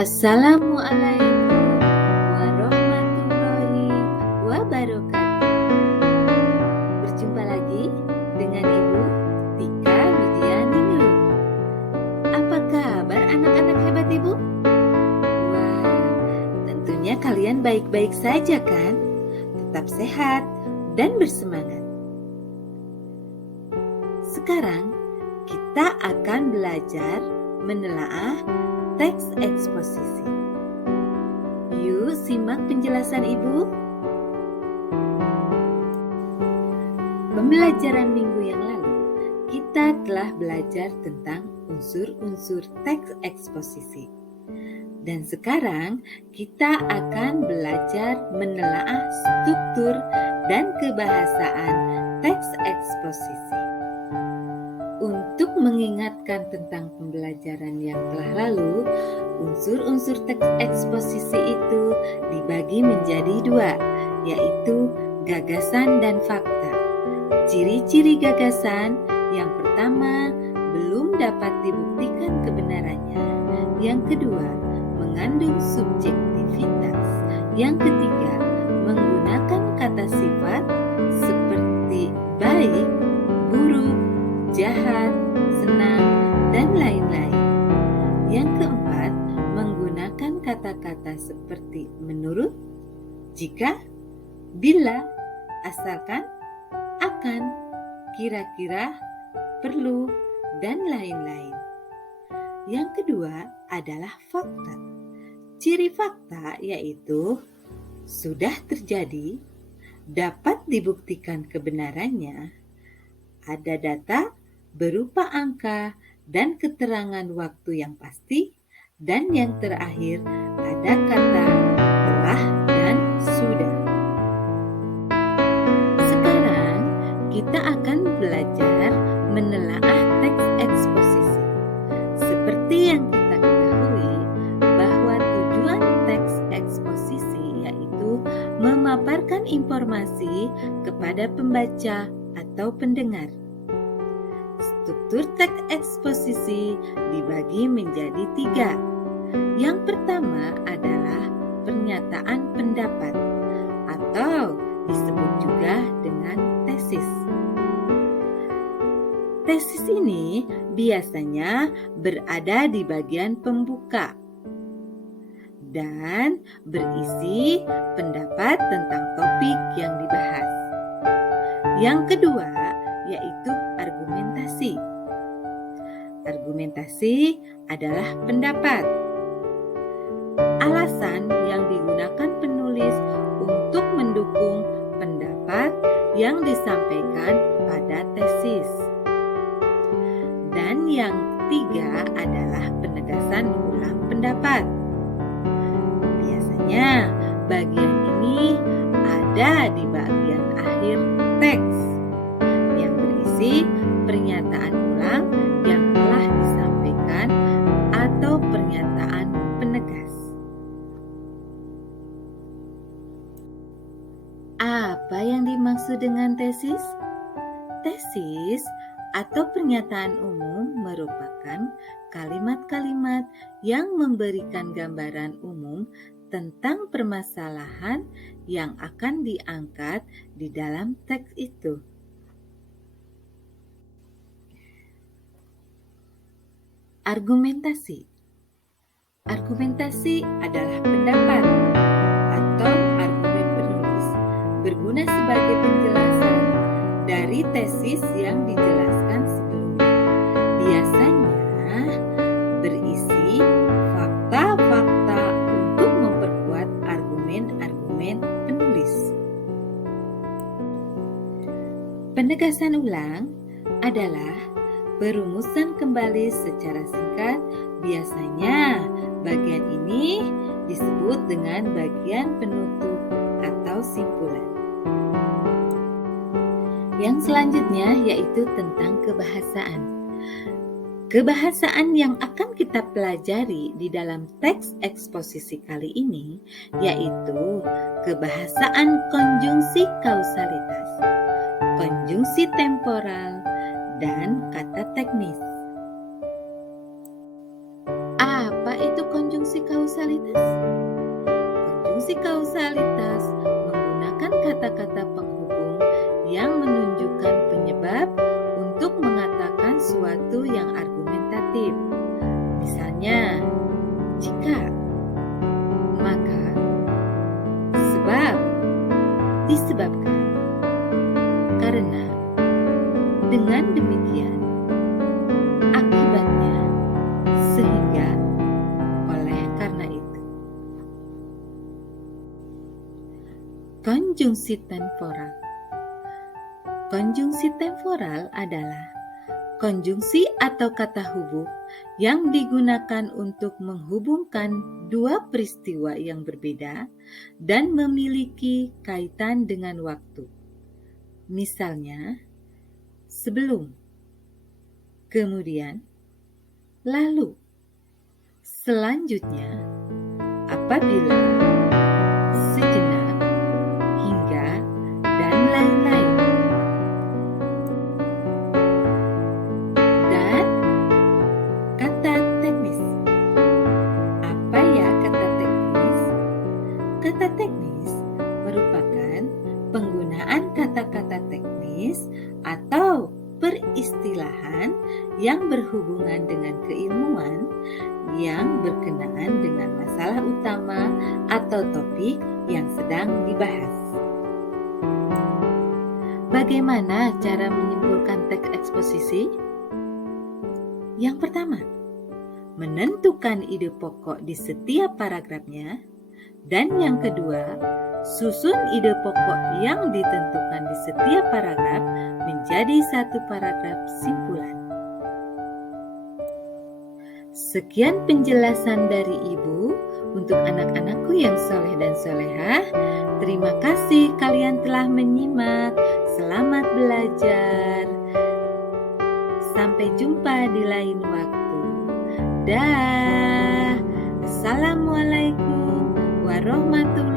Assalamualaikum warahmatullahi wabarakatuh. Berjumpa lagi dengan Ibu Tika Widianingrum. Apa kabar anak-anak hebat Ibu? Wah, tentunya kalian baik-baik saja kan? Tetap sehat dan bersemangat. Sekarang kita akan belajar menelaah teks eksposisi. Yuk simak penjelasan Ibu. Pembelajaran minggu yang lalu, kita telah belajar tentang unsur-unsur teks eksposisi. Dan sekarang kita akan belajar menelaah struktur dan kebahasaan teks eksposisi. Untuk mengingatkan tentang pembelajaran yang telah lalu, unsur-unsur teks eksposisi itu dibagi menjadi dua, yaitu gagasan dan fakta. Ciri-ciri gagasan, yang pertama, belum dapat dibuktikan kebenarannya. Yang kedua, mengandung subjektivitas. Yang ketiga, menggunakan kata sifat seperti baik, buruk, jahat, senang, dan lain-lain. Yang keempat, menggunakan kata-kata seperti menurut, jika, bila, asalkan, akan, kira-kira, perlu, dan lain-lain. Yang kedua adalah fakta. Ciri fakta yaitu sudah terjadi, dapat dibuktikan kebenarannya, ada data berupa angka dan keterangan waktu yang pasti, dan yang terakhir ada kata telah dan sudah. Sekarang kita akan belajar menelaah teks eksposisi. Seperti yang kita ketahui bahwa tujuan teks eksposisi yaitu memaparkan informasi kepada pembaca atau pendengar. Struktur teks eksposisi dibagi menjadi 3. Yang pertama adalah pernyataan pendapat atau disebut juga dengan tesis. Tesis ini biasanya berada di bagian pembuka dan berisi pendapat tentang topik yang dibahas. Yang kedua yaitu argumentasi. Argumentasi adalah pendapat. Alasan yang digunakan penulis untuk mendukung pendapat yang disampaikan pada tesis. Dan yang ketiga adalah penegasan ulang pendapat. Biasanya bagian ini ada di bagian akhir teks yang berisi pernyataan ulang yang telah disampaikan atau pernyataan penegas. Apa yang dimaksud dengan tesis? Tesis atau pernyataan umum merupakan kalimat-kalimat yang memberikan gambaran umum tentang permasalahan yang akan diangkat di dalam teks itu. Argumentasi. Argumentasi adalah pendapat atau argumen penulis berguna sebagai penjelasan dari tesis yang dijelaskan sebelumnya. Biasanya berisi fakta-fakta untuk memperkuat argumen-argumen penulis. Penegasan ulang adalah perumusan kembali secara singkat. Biasanya bagian ini disebut dengan bagian penutup atau simpulan. Yang selanjutnya yaitu tentang kebahasaan. Kebahasaan yang akan kita pelajari di dalam teks eksposisi kali ini yaitu kebahasaan konjungsi kausalitas, konjungsi temporal, dan kata teknis. Apa itu konjungsi kausalitas? konjungsi temporal. Konjungsi temporal adalah konjungsi atau kata hubung yang digunakan untuk menghubungkan dua peristiwa yang berbeda dan memiliki kaitan dengan waktu. Misalnya, sebelum, kemudian, lalu, selanjutnya, apabila, sejenak, hingga, dan lain-lain. Dan kata teknis. Apa ya kata teknis? Kata teknis merupakan penggunaan kata-kata teknis atau peristilahan yang berhubungan dengan keilmuan yang berkenaan dengan masalah utama atau topik yang sedang dibahas. Bagaimana cara menyimpulkan teks eksposisi? Yang pertama, menentukan ide pokok di setiap paragrafnya. Dan yang kedua, susun ide pokok yang ditentukan di setiap paragraf menjadi satu paragraf simpulan. Sekian penjelasan dari Ibu untuk anak-anakku yang soleh dan solehah. Terima kasih kalian telah menyimak. Selamat belajar. Sampai jumpa di lain waktu. Dah. Assalamualaikum warahmatullahi